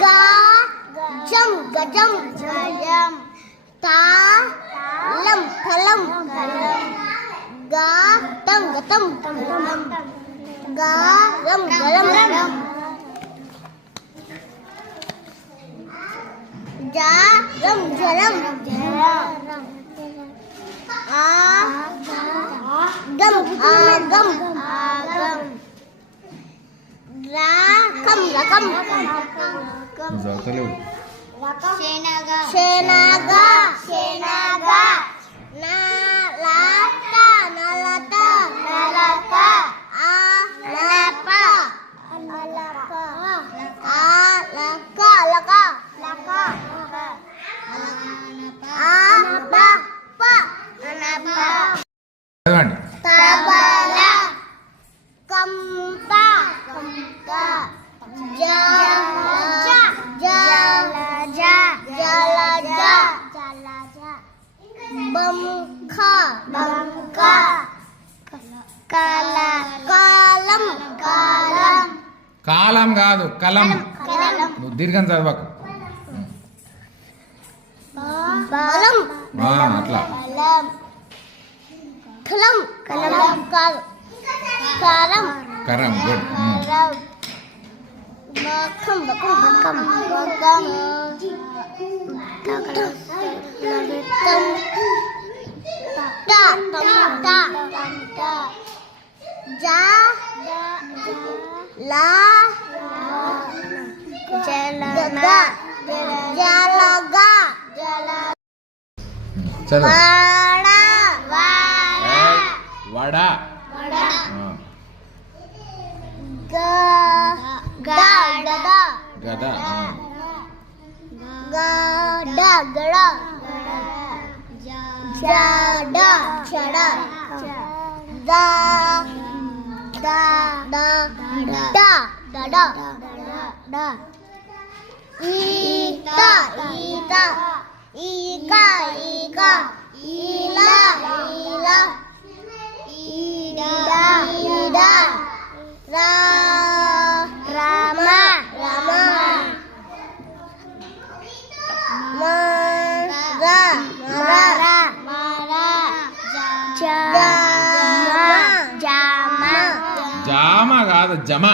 గజం గజం గజం తాళం తలం గతం గతం గలం గలం జలం జలం ఆగం ఆగం ఆగం రకం రకం శనగ శనగ శనగ నలత నలత నలత ఆలప అలక ఆలక లక లక ఆనప అనప తబల కంప కంప జలజ జలజ జలజ జలజ బంక బంక కల కాలం కాలం కాలం కాదు కలం. నువ్వు దీర్ఘం చదవకు. బలం అట్లా కలం కలం కారం కరం. గుడ్. బకం బకం బకం బకం ట ట ట జా లా జలగ జలగ జల చదువు. వడ వడ గడ గద. గడ గడ జడ జడ the the the the the the ఈత ఈత ఈక ఈక ఈల ఈల ఈడ ఈడ రామ రామ మర మర మర జామ జామ జామ కాదు జమ.